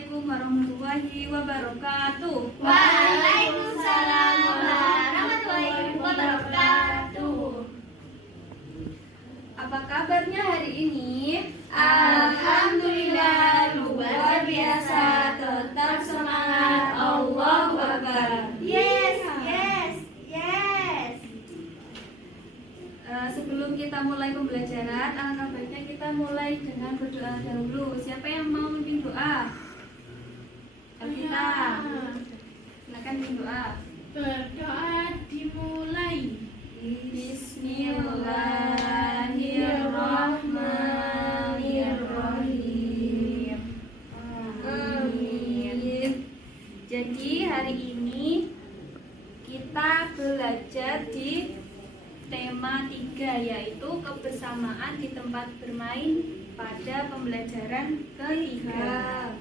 Assalamualaikum warahmatullahi wabarakatuh. Waalaikumsalam warahmatullahi wabarakatuh. Apa kabarnya hari ini? Alhamdulillah, luar biasa, tetap semangat, Allahu Akbar. Yes. Sebelum kita mulai pembelajaran, alangkah baiknya kita mulai dengan berdoa dahulu. Siapa yang mau memimpin doa? Kita. Silakan memimpin doa. Berdoa dimulai. Bismillahirrahmanirrahim. Amin. Jadi hari ini kita belajar di tema 3, yaitu kebersamaan di tempat bermain pada pembelajaran ketiga.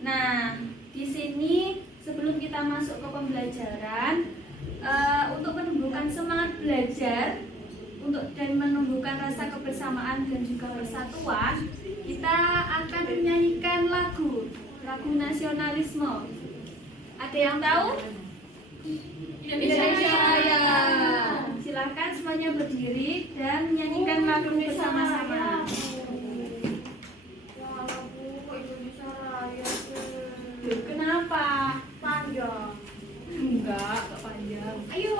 Nah, di sini sebelum kita masuk ke pembelajaran, untuk menumbuhkan semangat belajar dan menumbuhkan rasa kebersamaan dan juga persatuan, kita akan menyanyikan lagu nasionalisme. Ada yang tahu? Indonesia Raya. Silakan semuanya berdiri dan menyanyikan lagu bersama-sama. Kenapa? Panjang. Enggak panjang. Ayo.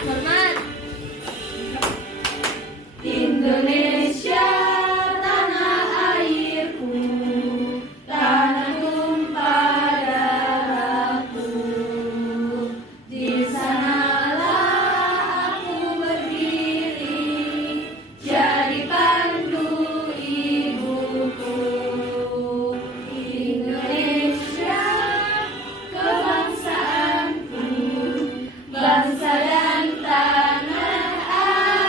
Hormat. Indonesia, tanah airku, tanah tumpah darahku. Di sanalah aku berdiri, jadi pandu ibuku. Indonesia, kebangsaanku, bangsa dan tanah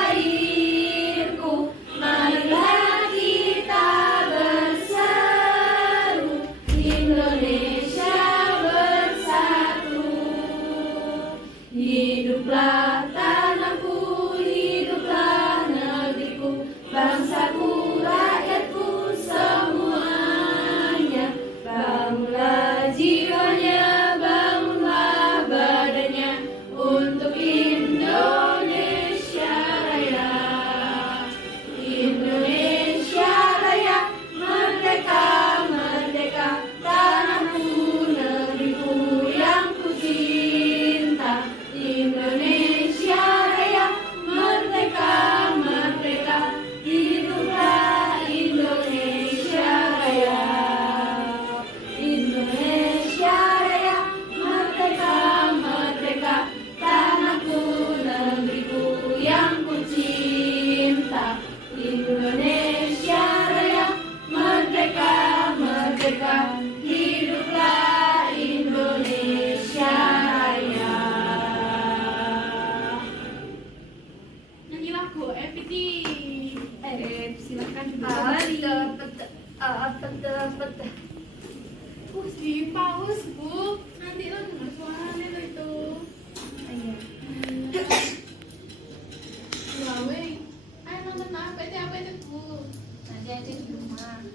airku. Marilah kita berseru, Indonesia bersatu. Hiduplah tanahku, hiduplah negeriku, bangsaku, rakyatku semuanya. Bangunlah jiwanya, bangunlah badannya untuk Indonesia Raya. Indonesia Raya, merdeka, merdeka, tanahku, negeriku yang ku cinta. Indonesia Raya, merdeka, merdeka, hiduplah Indonesia Raya. Indonesia Raya, merdeka, merdeka, tanahku, negeriku yang ku cinta. Indonesia Raya, merdeka, merdeka, hiduplah Indonesia Raya. Nyanyi lagu FPT. Silakan kembali. Di paus, Bu. Nanti lo dengar suaranya lo itu. Wawe. Ayo nonton FPT apa itu, Bu? Nanti aja di rumah.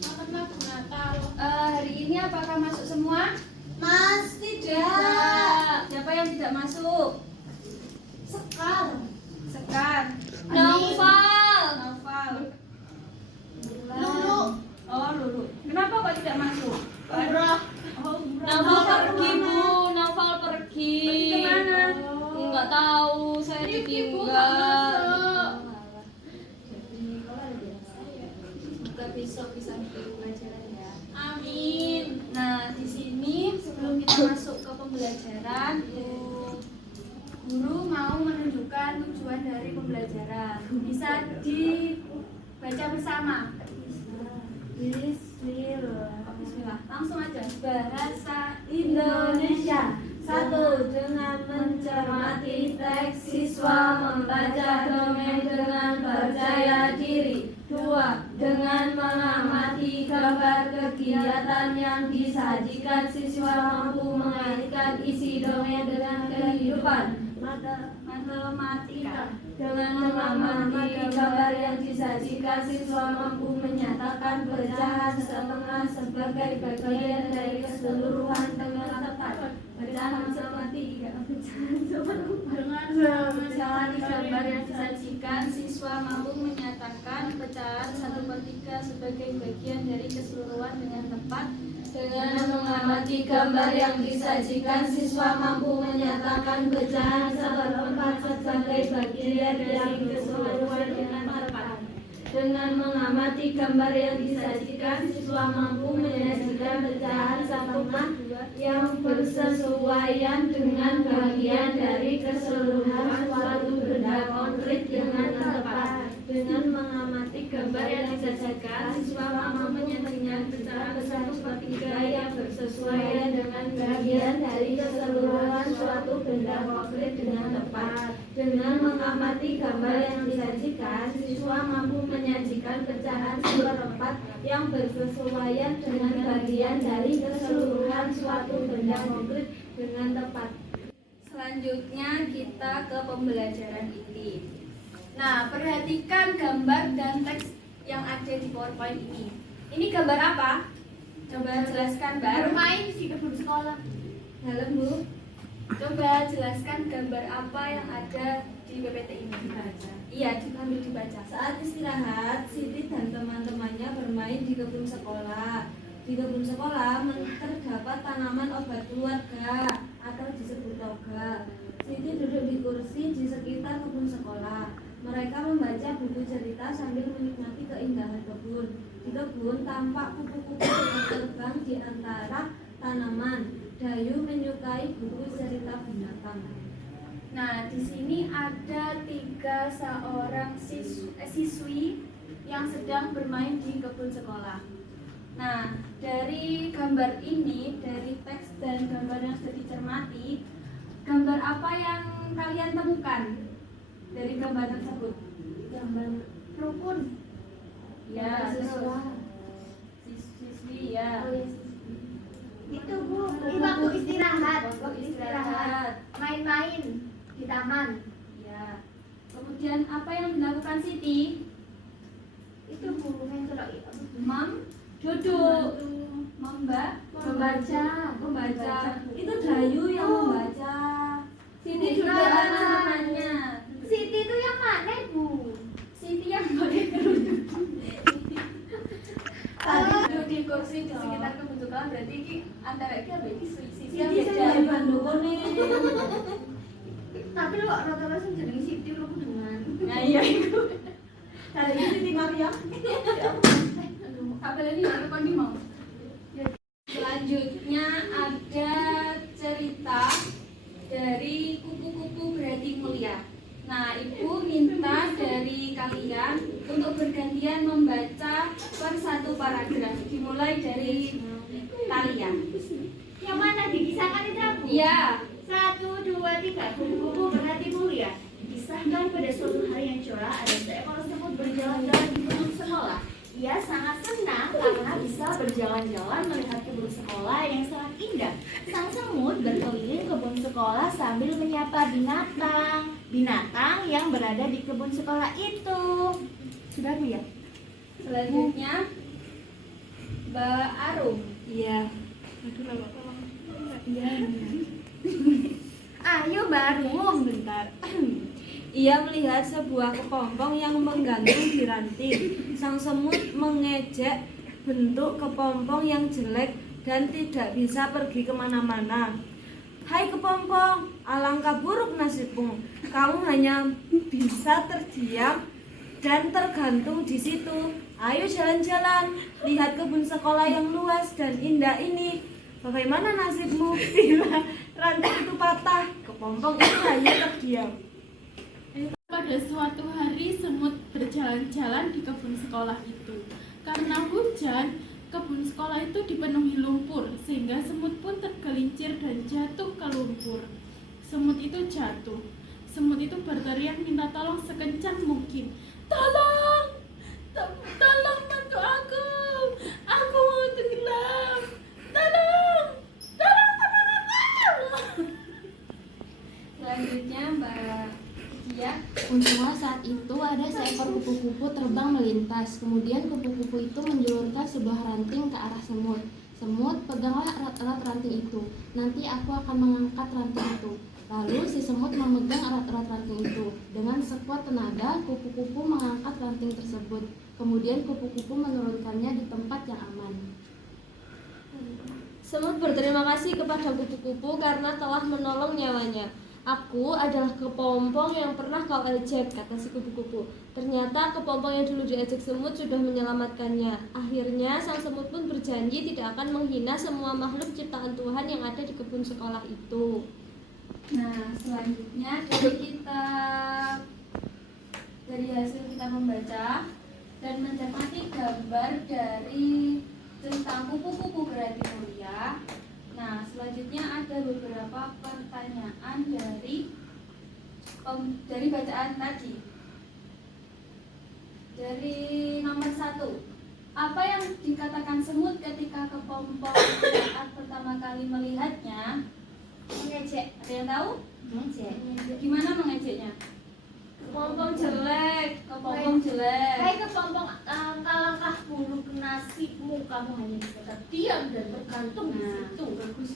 Nonton lagu Natal. Hari ini apakah masuk semua? Mas, Siapa yang tidak masuk? Sekar. Naufal. Lulu. Oh, Lulu. Kenapa kok tidak masuk? Umrah. Naufal pergi, Bu. Naufal pergi. Pergi kemana? Enggak tahu. Saya ditinggal. Semoga besok bisa ikut pelajaran ya. Amin. Nah, di sini sebelum kita masuk ke pembelajaran, guru mau menunjukkan tujuan dari pembelajaran. Bisa dibaca bersama. Bismillah. Langsung aja. Bahasa Indonesia. 1. Dengan mencermati teks, siswa membaca dongeng dengan percaya diri. 2. Dengan mengamati gambar kegiatan yang disajikan, siswa mampu mengaitkan isi dongeng dengan kehidupan. matematika. Dengan mengamati gambar yang disajikan, siswa mampu menyatakan pecahan setengah sebagai bagian dari keseluruhan dengan tepat. Pecahan matematika, dengan mengamati gambar yang disajikan, siswa mampu menyatakan pecahan 1/3 sebagai bagian dari keseluruhan dengan tepat. Dengan mengamati gambar yang disajikan, siswa mampu menyatakan pecahan 1/4 sebagai bagian dari keseluruhan dengan tepat. Dengan mengamati gambar yang disajikan, siswa mampu menyajikan pecahan 1/4 yang bersesuaian dengan bagian dari keseluruhan suatu benda konkret dengan tepat. Dengan mengamati gambar yang disajikan, siswa mampu menyajikan pecahan 1/3 yang bersesuaian dengan bagian dari keseluruhan suatu benda konkret dengan tepat. Dengan mengamati gambar yang disajikan, siswa mampu menyajikan pecahan 1/4 yang bersesuaian dengan bagian dari keseluruhan suatu benda konkret dengan tepat. Selanjutnya kita ke pembelajaran inti. Nah, perhatikan gambar dan teks yang ada di PowerPoint ini. Ini gambar apa? Coba jelaskan, Mbak. Bermain di kebun sekolah. Halo, Bu. Coba jelaskan gambar apa yang ada di PPT ini. Iya, sambil dibaca. Saat istirahat, Siti dan teman-temannya bermain di kebun sekolah. Di kebun sekolah terdapat tanaman obat keluarga atau disebut toga. Siti duduk di kursi di sekitar kebun sekolah. Mereka membaca buku cerita sambil menikmati keindahan kebun. Di kebun tampak kupu-kupu yang terbang di antara tanaman. Dayu menyukai buku cerita binatang. Nah, di sini ada 3 seorang siswi yang sedang bermain di kebun sekolah. Nah, dari gambar ini, dari teks dan gambar yang sudah dicermati, gambar apa yang kalian temukan dari gambar tersebut? Gambar rukun. Ya, siswi ya. Itu Bu, ini waktu istirahat. Waktu istirahat. Main-main di taman. Ya. Kemudian apa yang dilakukan Siti? Itu Bu, main celok. Duduk. Membaca. Itu Dayu yang membaca. Siti duduk teman-temannya. Siti itu yang mana Bu? Siti yang duduk di kursi di sekitar kebun sekolah, berarti ini antara ini apa ini Siti yang beda. Tapi lo rata-rata sing jenenge Siti lo dengan. Nah iya itu. Kali ini Siti Maria. Apa lagi yang depan di mau? Selanjutnya ada cerita dari kupu-kupu berhati mulia. Nah, Ibu minta dari kalian untuk bergantian membaca per satu paragraf, dimulai dari kalian. Yang mana dikisahkan itu Bu? Iya. 1, 2, 3. Kupu-kupu berhati mulia. Dikisahkan pada suatu hari yang cerah, ada seekor semut berjalan-jalan di kebun sekolah. Ia sangat senang karena bisa berjalan-jalan melihat kebun sekolah yang sangat indah. Sang semut berkeliling kebun sekolah sambil menyapa binatang yang berada di kebun sekolah itu. Sudah Bu ya? Selanjutnya Mbak Arum. Iya. Aduh, tolong. Iya. Ayo Mbak Arum, bentar. Ia melihat sebuah kepompong yang menggantung di ranting. Sang semut mengejek bentuk kepompong yang jelek dan tidak bisa pergi kemana-mana. Hai kepompong, alangkah buruk nasibmu. Kamu hanya bisa terdiam dan tergantung di situ. Ayo jalan-jalan, lihat kebun sekolah yang luas dan indah ini. Bagaimana nasibmu bila ranting itu patah? Kepompong itu hanya terdiam. Pada suatu hari semut berjalan-jalan di kebun sekolah itu. Karena hujan, kebun sekolah itu dipenuhi lumpur sehingga semut pun tergelincir dan jatuh ke lumpur. Semut itu jatuh. Semut itu berteriak minta tolong sekencang mungkin. Tolong! Tolong bantu aku! Aku mau tenggelam! Tolong! Tolong aku! Selanjutnya Mbak ya? Untunglah saat itu ada seekor kupu-kupu terbang melintas. Kemudian kupu-kupu itu menjulurkan sebuah ranting ke arah semut. Semut, peganglah erat-erat ranting itu. Nanti aku akan mengangkat ranting itu. Lalu si semut memegang erat-erat ranting itu. Dengan sekuat tenaga, kupu-kupu mengangkat ranting tersebut. Kemudian kupu-kupu menurunkannya di tempat yang aman. Semut berterima kasih kepada kupu-kupu karena telah menolong nyawanya. Aku adalah kepompong yang pernah kau ejek, kata si kupu-kupu. Ternyata kepompong yang dulu diejek semut sudah menyelamatkannya. Akhirnya sang semut pun berjanji tidak akan menghina semua makhluk ciptaan Tuhan yang ada di kebun sekolah itu. Nah, selanjutnya dari hasil kita membaca dan mencermati gambar dari tentang kupu-kupu berhati mulia. Nah, selanjutnya ada beberapa pertanyaan dari bacaan tadi. Dari nomor 1, apa yang dikatakan semut ketika kepompong saat pertama kali melihatnya? Mengejek. Ada yang tahu? Ngejek. Gimana mengejeknya? Kepompong jelek. Kepompong jelek. Hai kepompong, kalangkah bulu nasibmu, kamu hanya bisa diam dan bergantung di situ. Bagus.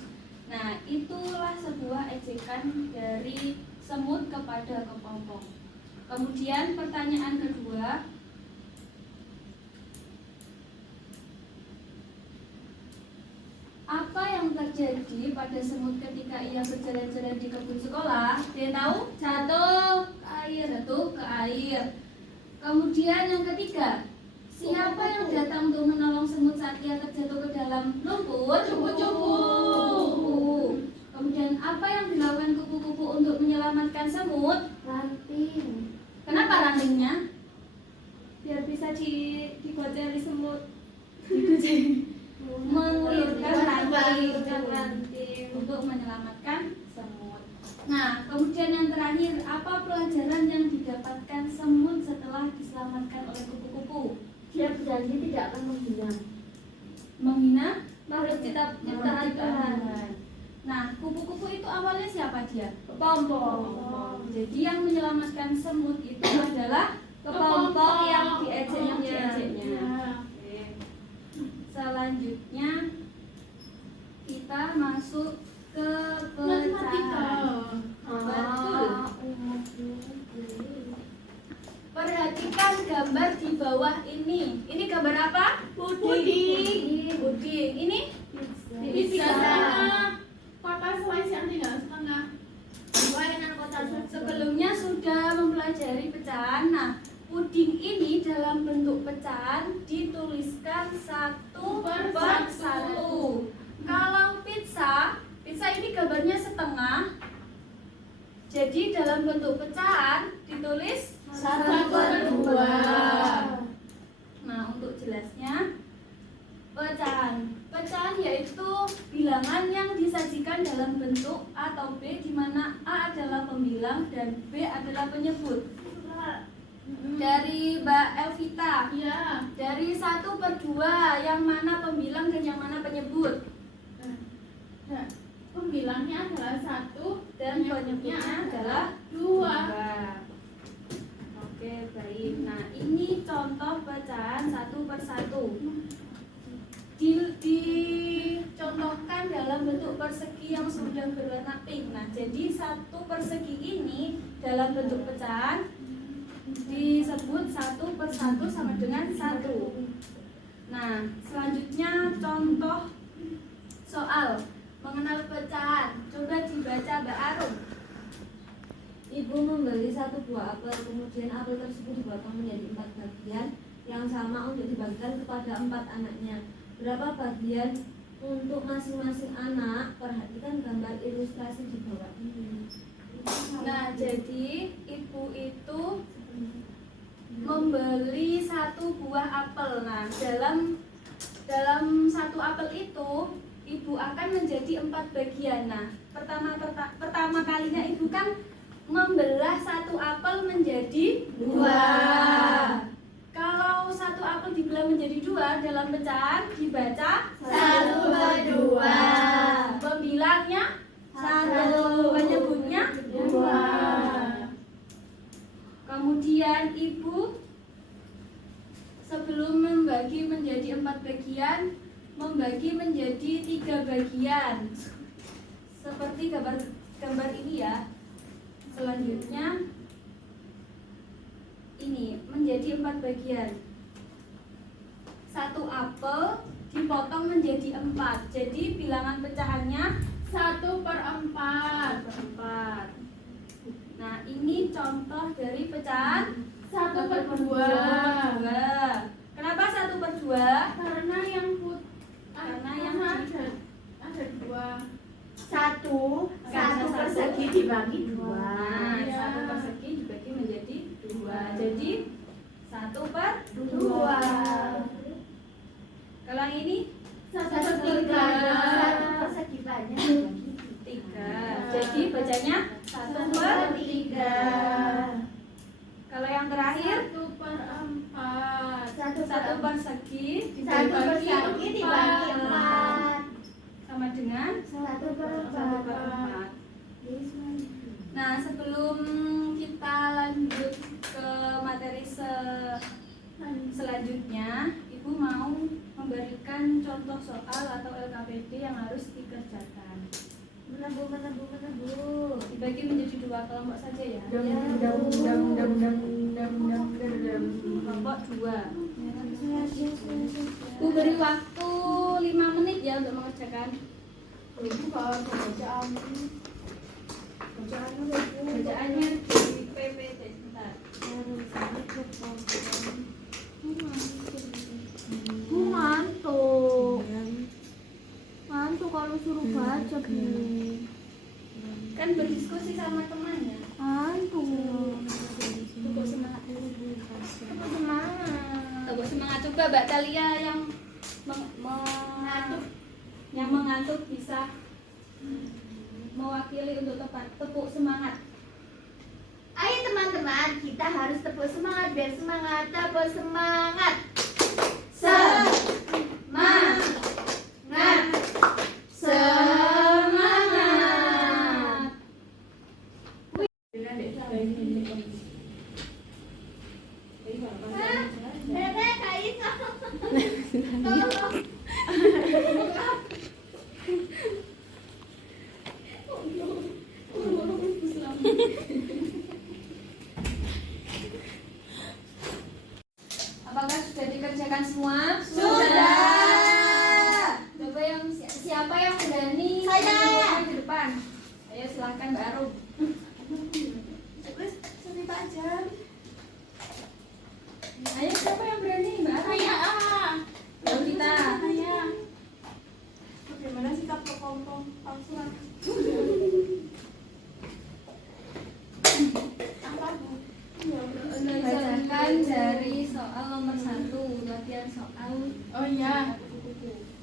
Nah, itulah sebuah ejekan dari semut kepada kepompong. Kemudian pertanyaan kedua, apa yang terjadi pada semut ketika ia berjalan-jalan di kebun sekolah? Dia tahu? Jatuh ke air. Kemudian yang ketiga, siapa yang datang untuk menolong semut saat ia terjatuh ke dalam lumpur? Kupu-kupu. Kemudian apa yang dilakukan kupu-kupu untuk menyelamatkan semut? Ranting. Kenapa rantingnya? Biar bisa digoceli semut. Mengulurkan Mengulurkan ranting untuk menyelamatkan semut. Nah, kemudian yang terakhir, apa pelajaran yang didapatkan semut setelah diselamatkan oleh kupu-kupu? Dia berjanji tidak akan menghina. Menghina Makhluk ciptaan Tuhan. Nah, kupu-kupu itu awalnya siapa dia? Kepompong. Jadi yang menyelamatkan semut itu adalah Kepompong yang diejeknya. Oke. Selanjutnya kita masuk ke Matematika. Betul. Perhatikan gambar di bawah ini. Ini gambar apa? Puding. Puding. Ini Pizza setengah. Kota slice yang tinggal setengah. Wainan kota sebelumnya sudah mempelajari pecahan. Nah, puding ini dalam bentuk pecahan dituliskan 1/1. Kalau pizza ini gambarnya setengah. Jadi dalam bentuk pecahan ditulis 1/2. Nah, untuk jelasnya, pecahan yaitu bilangan yang disajikan dalam bentuk A atau B, di mana A adalah pembilang dan B adalah penyebut. Dari Mbak Elvita, Ya. dari 1/2 yang mana pembilang dan yang mana penyebut? Nah, pembilangnya adalah 1 Dan penyebutnya adalah 2. 2. Oke, baik. Nah, ini contoh pecahan 1/1. Dicontohkan dalam bentuk persegi yang sudah berwarna pink. Nah, jadi 1 persegi ini dalam bentuk pecahan disebut 1/1 sama dengan 1. Nah, selanjutnya contoh soal mengenal pecahan. Coba dibaca Mbak Arum. Ibu membeli 1 buah apel, kemudian apel tersebut dipotong menjadi 4 bagian yang sama untuk dibagikan kepada 4 anaknya. Berapa bagian untuk masing-masing anak? Perhatikan gambar ilustrasi di bawah ini. Nah, jadi ibu itu membeli 1 buah apel. Nah, dalam 1 apel itu ibu akan menjadi 4 bagian. Nah, pertama kalinya ibu kan membelah 1 apel menjadi 2. Kalau 1 apel dibelah menjadi 2 dalam pecahan dibaca 1/2. Pembilangnya 1, penyebutnya 2. Kemudian ibu sebelum membagi menjadi 4 bagian, membagi menjadi 3 bagian. Seperti gambar ini ya. Selanjutnya ini menjadi 4 bagian. 1 apel dipotong menjadi 4. Jadi bilangan pecahannya 1/4. 4. Nah, ini contoh dari pecahan 1/2. Kenapa 1/2? Karena yang ada 2. Satu persegi dibagi 2. Nah, Iya. 1 persegi dibagi menjadi 2. Jadi 1/2. 2. Kalau yang ini 1/3. 1 persegi banyak dibagi 3. Jadi bacanya 1/3. Kalau yang terakhir 1/4. 1 persegi 1 persegi dibagi 4. sama dengan 1/4. Nah, sebelum kita lanjut ke materi selanjutnya, Ibu mau memberikan contoh soal atau LKPD yang harus dikerjakan. Mana Bu? Dibagi menjadi 2 kelompok saja ya. Kelompok 2. Bu beri waktu 5 menit ya untuk mengerjakan. Bacaannya di PPT sebentar. Bu ngantuk kalau suruh baca Bu. Kan berdiskusi sama temannya. Ngantuk. Tepuk semangat dulu Bu. Tepuk semangat. Tepuk semangat, coba Mbak Talia yang mengantuk bisa mewakili untuk tepuk semangat. Ayo teman-teman, kita harus tepuk semangat biar semangat. Tepuk semangat. Semangat. Semangat. Dede kain. Apakah sudah dikerjakan semua? Coba siapa yang berani? Saya. Di depan. Ayo silakan Mbak Arum. Ayo siapa yang berani Mbak Arum? Ayo kita. Bagaimana sikap kepompong palsuan? Bacakan dari soal nomor 1, latihan soal. Oh iya.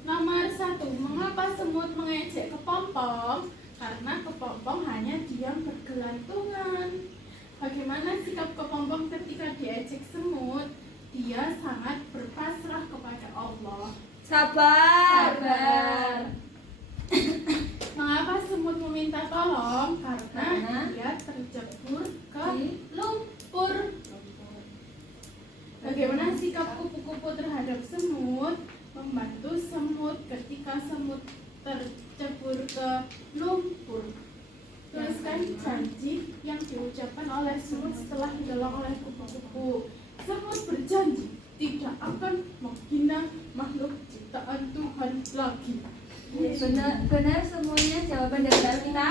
Nomor 1, mengapa semut mengejek kepompong? Karena kepompong hanya diam bergelantungan. Bagaimana sikap kepompong ketika diejek semut? Dia sangat berpasrah kepada Allah. Sabar. Mengapa semut meminta tolong? Karena Karena dia terjebur ke lumpur. Bagaimana sikap kupu-kupu terhadap semut? Membantu semut ketika semut tercebur ke lumpur. Tuliskan janji yang diucapkan oleh semut setelah ditolong oleh kupu-kupu. Semut berjanji tidak akan menghina makhluk ciptaan Tuhan lagi. Benar semuanya jawaban dari Mbak Vita.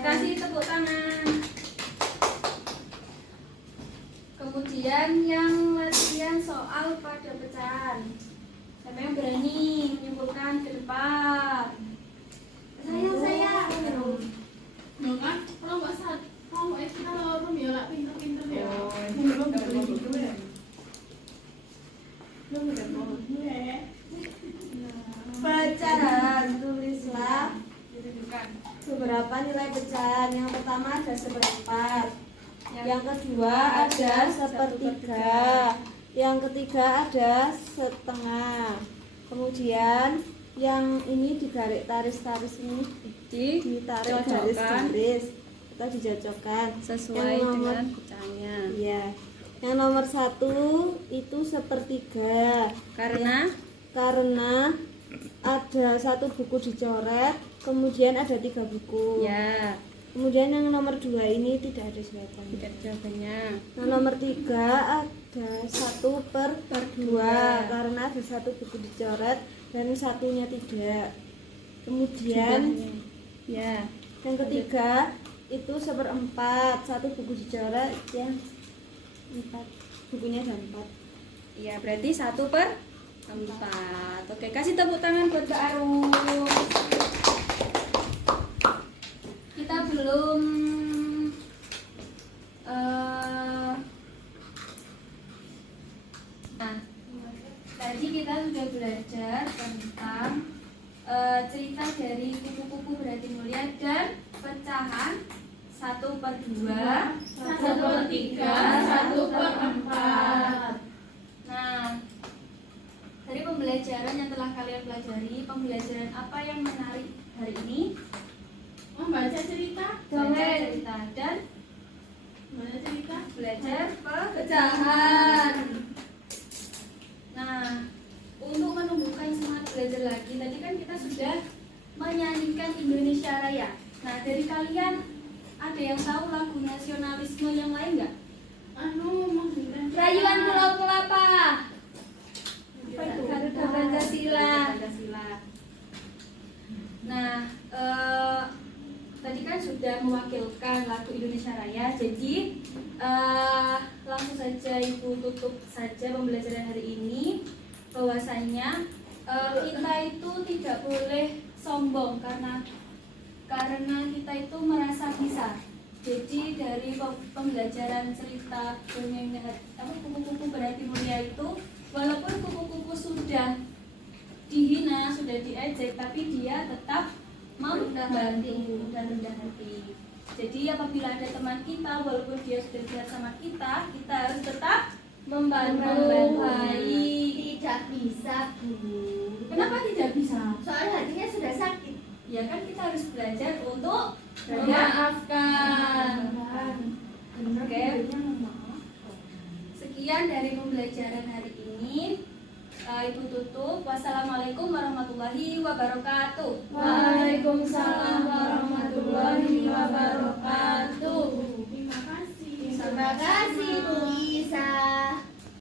Kasih tepuk tangan. Kemudian yang latihan soal pada pecahan. Siapa yang berani menyimpulkan ke depan? Saya. Ya kan? Kalau nggak saat kamu kita lorong ya lah pinter-pinter ya. Pecahan, tulislah beberapa nilai pecahan. Yang pertama ada seperempat, yang kedua ada sepertiga, yang ketiga ada setengah. Kemudian yang ini digaris taris ini ditarik Cocokkan. garis-garis. kita dicocokkan. Sesuai Yang nomor- dengan pecahannya. Iya. Yang nomor 1 itu sepertiga. Karena Karena ada 1 buku dicoret, kemudian ada 3 buku. ya Kemudian yang nomor 2 ini tidak ada jawabannya. tidak ada jawabannya. Nah, nomor 3 ada 1/2 karena ada 1 buku dicoret dan satunya tidak. Kemudian Ya, yang ketiga itu 1/4, 1 buku dicoret yang 4 bukunya ada 4. iya berarti 1/4. Oke, kasih tepuk tangan buat Mbak Arum. Kita belum nah, tadi kita sudah belajar tentang cerita dari kupu-kupu berhati mulia dan pecahan 1/2, 1/3, 1/4. Nah, dari pembelajaran yang telah kalian pelajari, pembelajaran apa yang menarik hari ini? Membaca cerita, Baca cerita dan membaca cerita, belajar pecahan. Nah, untuk menumbuhkan semangat belajar lagi, tadi kan kita sudah menyanyikan Indonesia Raya. Nah, dari kalian ada yang tahu lagu nasionalisme yang lain nggak? menghentikan Rayuan Pulau Kelapa. Apa itu? Garuda Pancasila. Nah, tadi kan sudah mewakilkan lagu Indonesia Raya. Jadi langsung saja Ibu tutup saja pembelajaran hari ini. Bahwasanya kita itu tidak boleh sombong karena kita itu merasa bisa. Jadi dari pembelajaran cerita dongeng kupu-kupu berhati mulia itu, walaupun kupu-kupu sudah dihina, sudah diejek, tapi dia tetap membantu dan rendah hati. Jadi apabila ada teman kita, walaupun dia sudah jahat sama kita harus tetap membantu. Baik. Tidak bisa, Bu. Kenapa tidak bisa? Soalnya hatinya sudah sakit. Ya kan kita harus belajar untuk Memaafkan. Oke. Sekian dari pembelajaran hari ini. Ibu tutup. Wassalamualaikum warahmatullahi wabarakatuh. Waalaikumsalam warahmatullahi wabarakatuh. Terima kasih. Terima kasih, Bu Isa.